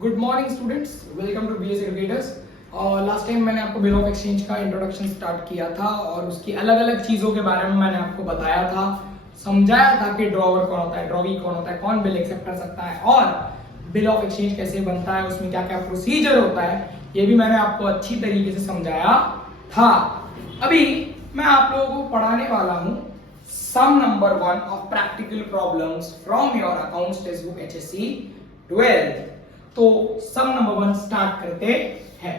Good morning students, welcome to BS educators. Last time मैंने आपको bill of exchange का introduction start किया था और उसकी अलग अलग चीज़ों के बारे में मैंने आपको बताया था, समझाया था कि ड्रॉवर कौन होता है, ड्रॉवी कौन होता है, कौन बिल एक्सेप्ट कर सकता है और बिल ऑफ एक्सचेंज कैसे बनता है, उसमें क्या क्या प्रोसीजर होता है, ये भी मैंने आपको अच्छी तरीके से समझाया था। अभी मैं आप लोगों को पढ़ाने वाला हूँ sum number 1 of practical problems from your accounts text book HSC 12। तो सम नंबर 1 स्टार्ट करते हैं।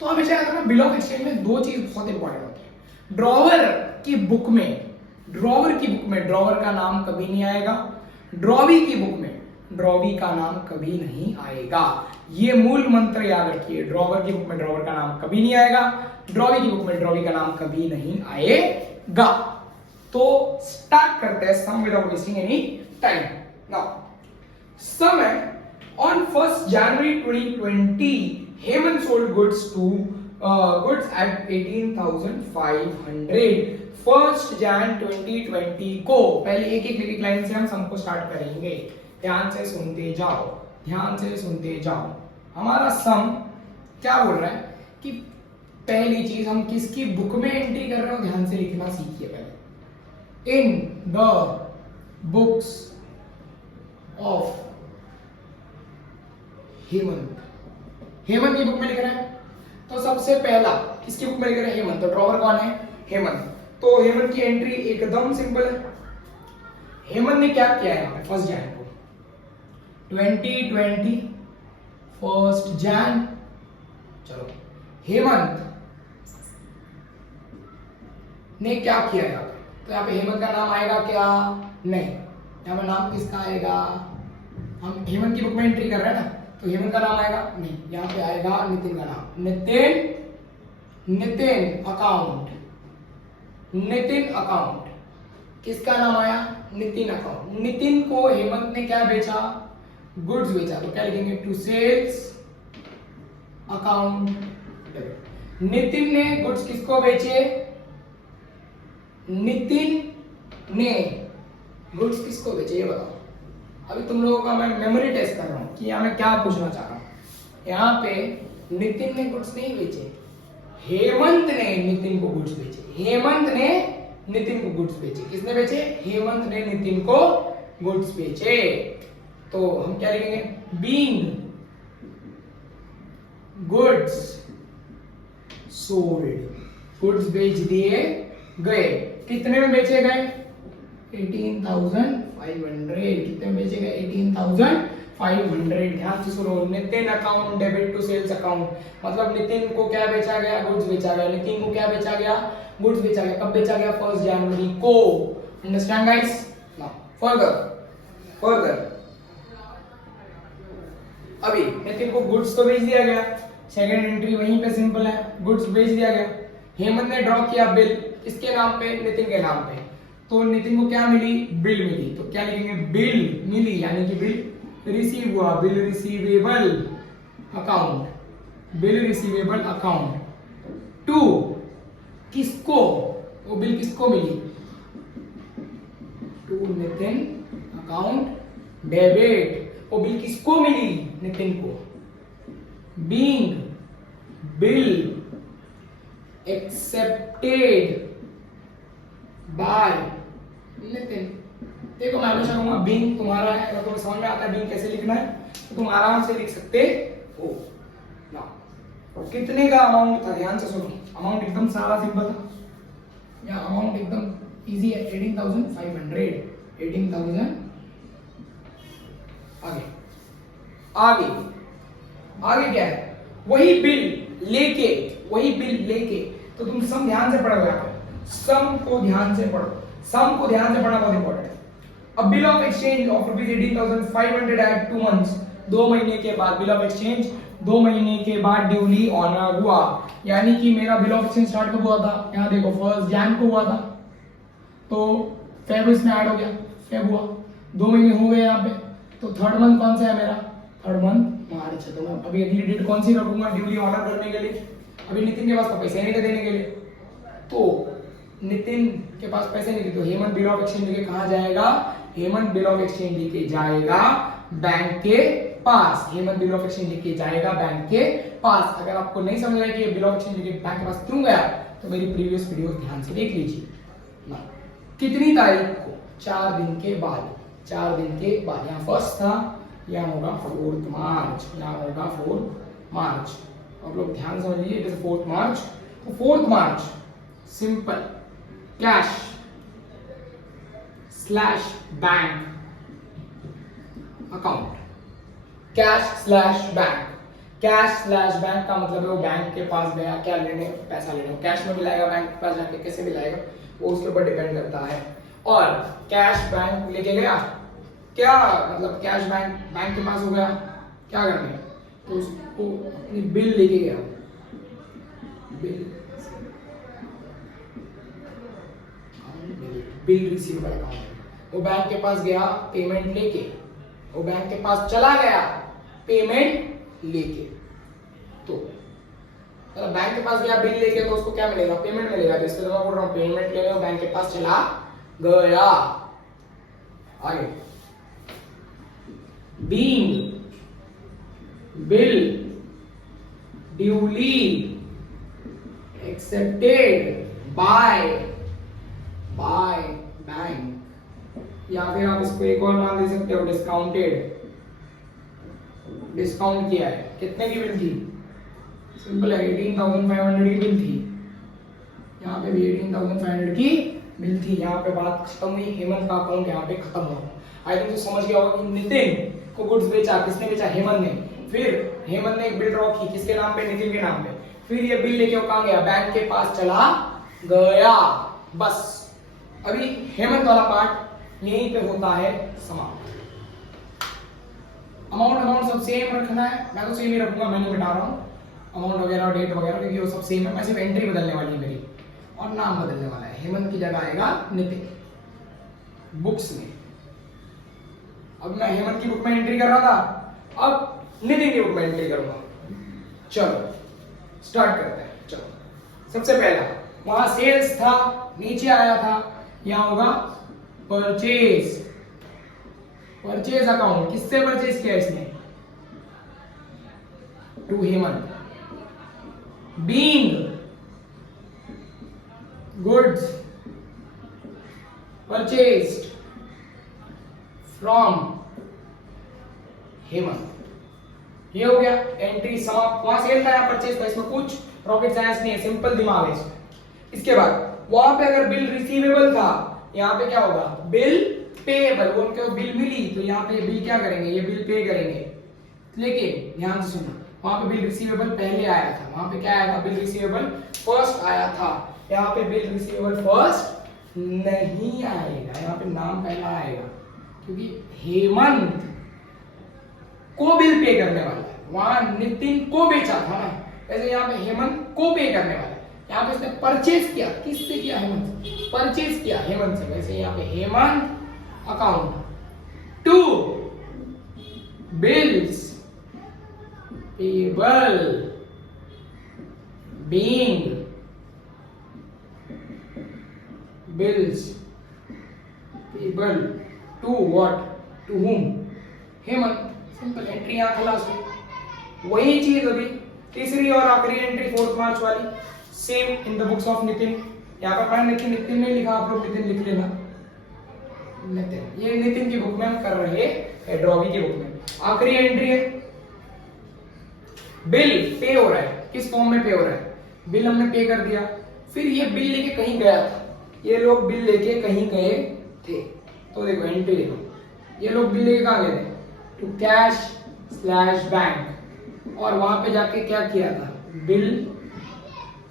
तो हमेशा याद रखना, बिल ऑफ एक्सचेंज में दो चीज बहुत इंपॉर्टेंट होती है। ड्रॉवर की बुक में ड्रॉवर का नाम कभी नहीं आएगा, ड्रॉवी की बुक में ड्रॉवी का नाम कभी नहीं आएगा। ये मूल मंत्र याद रखिए, ड्रॉवर की बुक में ड्रॉवर का नाम कभी नहीं आएगा, ड्रॉवी की बुक में ड्रॉवी का नाम कभी नहीं आएगा। तो स्टार्ट करते हैं sum without wasting any time. Now sum है on 1st January 2020, Hemant sold goods at 18,500। 1st Jan 2020 को पहले एक लाइन से हम सबको स्टार्ट करेंगे। ध्यान से सुनते जाओ। हमारा सम क्या बोल रहा है कि पहली चीज हम किसकी बुक में एंट्री कर रहे हो, ध्यान से लिखना सीखिए पहले। In the books of Hemant की बुक में लिख रहा है। तो सबसे पहला किसकी बुक में लिख रहा है? हेमंत। तो ड्रॉवर कौन है? हेमंत। तो हेमंत की एंट्री एकदम सिंपल है। हेमंत ने क्या किया है यहाँ पे 1st जैन को 2020 1st जैन। चलो, हेमंत ने क्या किया यहाँ पे? तो यहाँ पे हेमंत का नाम आएगा क्या? नहीं। यहाँ पे नाम किसका आएगा? हम हेमंत की बुक में एंट्री कर रहे हैं ना, तो हेमंत का नाम आएगा नहीं, यहाँ पे आएगा नितिन का नाम। नितिन अकाउंट किसका नाम आया? नितिन अकाउंट। नितिन को हेमंत ने क्या बेचा? गुड्स बेचा। तो क्या लिखेंगे? To sales account. नितिन ने गुड्स किसको बेचे? नितिन ने गुड्स किसको बेचे, ये बताओ। अभी तुम लोगों का मैं मेमोरी टेस्ट कर रहा हूं कि यहाँ मैं क्या पूछना चाह रहा हूं। यहाँ पे नितिन ने गुड्स नहीं बेचे, हेमंत ने नितिन को गुड्स बेचे। हेमंत ने नितिन को गुड्स बेचे। किसने बेचे? हेमंत ने नितिन को गुड्स बेचे। तो हम क्या लिखेंगे? Being goods sold. गुड्स बेच दिए गए। कितने में बेचे गए? 18,500। कितने बेचे गए? 18,500। ध्यान से सुनो। Nitin account debit to sales account, मतलब नितिन को क्या बेचा गया? गुड्स बेचा गया। नितिन को क्या बेचा गया? गुड्स बेचा गया। कब बेचा गया? 1st जनवरी को। Understand guys? नाउ फर्दर अभी नितिन को गुड्स तो बेच दिया गया, सेकंड एंट्री वहीं पे सिंपल है, गुड्स बेच दिया गया। हेमंत ने ड्रॉ किया बिल, किसके नाम पे? नितिन के नाम पे। तो नितिन को क्या मिली? बिल मिली। तो क्या लिखेंगे? बिल मिली, यानी कि बिल रिसीव हुआ। Bill receivable account. टू किसको? वो बिल किसको मिली? To Nitin account debit. वो बिल किसको मिली? नितिन को। Being bill accepted by Nitin. देखो, मैं हमेशा कहूंगा बीइंग तुम्हारा है। अगर तुम्हें समझ में आता है बीइंग कैसे लिखना है तो तुम आराम से लिख सकते हो ना। तो कितने का अमाउंट था? ध्यान से सुनो। अमाउंट एकदम सारा सिंपल था, या अमाउंट एकदम इजी है। 18,500। 18,000। आगे क्या है? वही बिल लेके। तो तुम सम ध्यान से पढ़ो। यहाँ पे सम को ध्यान से पढ़ना बहुत इंपॉर्टेंट है। अब bill of exchange of ₹18,500 at 2 months, 2 महीने के बाद बिल ऑफ एक्सचेंज 2 महीने के बाद ड्यूली ऑनर हुआ। यानी कि मेरा बिल ऑफ एक्सचेंज स्टार्ट कब हुआ था? यहाँ देखो 1st जैन को हुआ था, तो फेब इसमें ऐड हो गया, फेब हुआ। 2 महीने हो गए यहाँ पे। तो 3rd मंथ कौन सा है मेरा? 3rd मंथ मार्च है। तो मैं अभी अगली डेट कौन सी रखूंगा ड्यूली ऑनर करने के लिए? अभी नितिन के पास तो पैसे नहीं थे देने के लिए, तो नितिन के पास पैसे नहीं थे, तो हेमंत बिल ऑफ एक्सचेंज लेके कहां जाएगा? हेमंत बिल ऑफ एक्सचेंज लेके जाएगा बैंक के पास। हेमंत बिल ऑफ एक्सचेंज लेके जाएगा बैंक के पास। अगर आपको नहीं समझ आया कि ये बिल ऑफ एक्सचेंज लेके बैंक के पास क्यों गया, तो मेरी प्रीवियस वीडियो ध्यान से देख लीजिए। कितनी तारीख को? 4 दिन के बाद। 4 दिन के बाद। यहाँ फर्स्ट था, यहाँ होगा 4 मार्च, यहाँ होगा 4 मार्च। आप लोग ध्यान समझिए, इट इज 4 मार्च। तो 4 March simple cash slash bank account. Cash slash bank. Cash slash bank का मतलब है वो बैंक के पास गया क्या लेने, पैसा लेने। कैश में भी लाएगा बैंक के पास जाके, कैसे भी लाएगा वो उसके ऊपर डिपेंड करता है। और कैश बैंक लेके गया, क्या मतलब कैश बैंक के पास हो गया, क्या करने, तो उसको अपनी बिल लेके गया। Bill receivable account. वो बैंक के पास गया पेमेंट लेके, वो बैंक के पास चला गया पेमेंट लेके। तो बैंक के पास गया बिल लेके, तो उसको क्या मिलेगा, पेमेंट मिलेगा। जैसे मैं बोल रहा हूँ पेमेंट लेने वो बैंक के पास चला गया। आगे being bill duly accepted by bank, या फिर आप इसको एक और नाम दे सकते हो, डिस्काउंटेड। डिस्काउंट किया है। कितने की बिल थी? सिंपल है, 18,500 की बिल थी। यहाँ पे भी 18,500 की बिल थी। यहाँ पे बात खत्म हुई, हेमंत का अकाउंट यहाँ पे खत्म हुआ। आई थिंक तो समझ गया होगा कि नितिन को गुड्स बेचा, किसने बेचा, हेमंत ने। फिर हेमंत ने एक बिल ड्रॉ की, किसके नाम पे, नितिन के नाम पे। फिर ये बिल लेके कहाँ गया, बैंक के पास चला गया। बस अभी हेमंत वाला पार्ट यहीं पे होता है समाप्त। अमाउंट सब सेम रखना है, मैं तो सेम ही रखूंगा, मैं नहीं मिटा रहा हूँ अमाउंट वगैरह डेट वगैरह, क्योंकि वो सब सेम है। मैं सिर्फ एंट्री बदलने वाली है मेरी, और नाम बदलने वाला है। हेमंत की जगह आएगा नितिन बुक्स में। अब मैं हेमंत की बुक में एंट्री कर रहा था, अब नितिन की बुक में एंट्री करूंगा। चलो स्टार्ट करते हैं। चलो सबसे पहला वहां सेल्स था, नीचे आया था, यहां होगा परचेज अकाउंट। किससे परचेज किया इसने, to Hemant. Being goods purchased from Hemant. ये हो गया एंट्री समाप्त। वहां सेल था, यहां परचेज था, इसमें कुछ रॉकेट साइंस नहीं है, सिंपल दिमाग है इसमें। इसके बाद वहां पे अगर बिल रिसीवेबल था, यहाँ पे क्या होगा, बिल पेएबल। वो उनको बिल मिली, तो यहाँ पे बिल क्या करेंगे, ये बिल पे करेंगे। लेकिन ध्यान से सुनो, वहां पे बिल रिसीवेबल पहले आया था। वहां पे क्या आया था, बिल रिसीवेबल फर्स्ट आया था। यहाँ पे बिल रिसीवेबल फर्स्ट नहीं आएगा, यहाँ पे नाम पहला आएगा, क्योंकि हेमंत को बिल पे करने वाला है। वहां नितिन को बेचा था ना, वैसे यहाँ पे हेमंत को पे करने वाला है। यहाँ पे इसने परचेज किया, किससे किया, हेमंत। परचेज किया हेमंत से, वैसे यहाँ पे Hemant account to bills payable being bills payable to what, to whom, Hemant. Simple entry यहां खलास हुई। वही चीज अभी तीसरी और आखिरी एंट्री 4 मार्च वाली, same in the books of Nitin. यहाँ पर मैंने नितिन नहीं लिखा, आप लोग नितिन लिख लेना। नितिन, ये नितिन की बुक में हम कर रहे हैं, ड्रॉवी की बुक में। आखिरी एंट्री है, बिल पे हो रहा है। किस फॉर्म में पे हो रहा है, बिल हमने पे कर दिया। फिर ये बिल लेके कहीं गया था, ये लोग बिल लेके कहीं गए थे। तो देखो एंट्री देखो, ये लोग बिल लेके कहाँ गए थे, टू कैश स्लैश बैंक, और वहां पे जाके क्या किया था, बिल।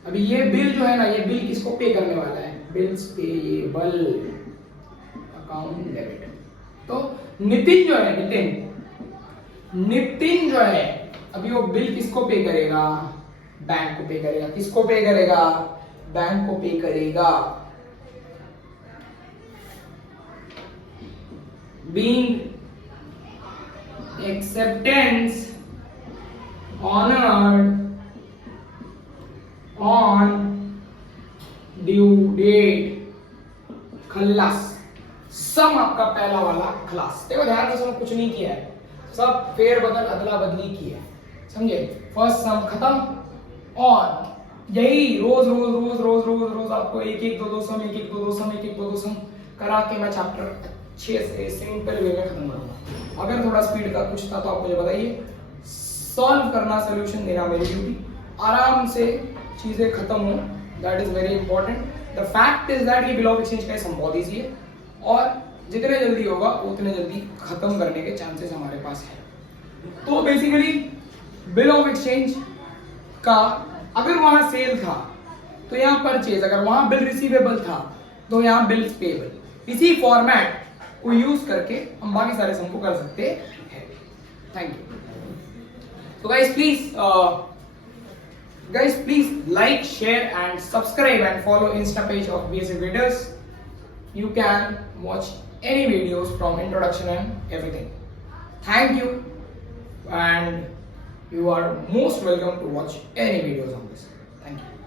अभी ये बिल जो है ना, ये बिल किसको पे करने वाला है, बिल्स पेएबल अकाउंट डेबिट। तो नितिन जो है, नितिन जो है, अभी वो बिल किसको पे करेगा, बैंक को पे करेगा। किसको पे करेगा, बैंक को पे करेगा। Being acceptance honored on due date, खल्लास। सम आपका पहला वाला क्लास। देखो ध्यान से सुनो, कुछ नहीं किया है, सब फेर बदल अदला बदली की है, समझे। फर्स्ट सम खत्म और यही रोज रोज रोज रोज रोज रोज आपको एक एक दो सम एक एक दो सम एक एक दो सम करा के मैं चैप्टर अच्छे से सिंपल वे में खत्म करूंगा। अगर थोड़ा स्पीड का कुछ था तो आप मुझे बताइए। सॉल्व करना, सोल्यूशन देना मेरी ड्यूटी, आराम से चीजें खत्म हो, that is very important. The fact is that ये बिल ऑफ एक्सचेंज का सम बहुत ईजी है और जितने जल्दी होगा उतने जल्दी खत्म करने के चांसेस हमारे पास है। तो बेसिकली बिल ऑफ एक्सचेंज का अगर वहां सेल था तो यहाँ परचेज, अगर वहां बिल रिसीवेबल था तो यहाँ बिल्स पेबल। इसी फॉर्मेट को यूज करके हम बाकी सारे सम को कर सकते हैं। Thank you. तो guys please like, share and subscribe and follow Insta page of BS Educators. You can watch any videos from introduction and everything. Thank you and you are most welcome to watch any videos on this. Thank you.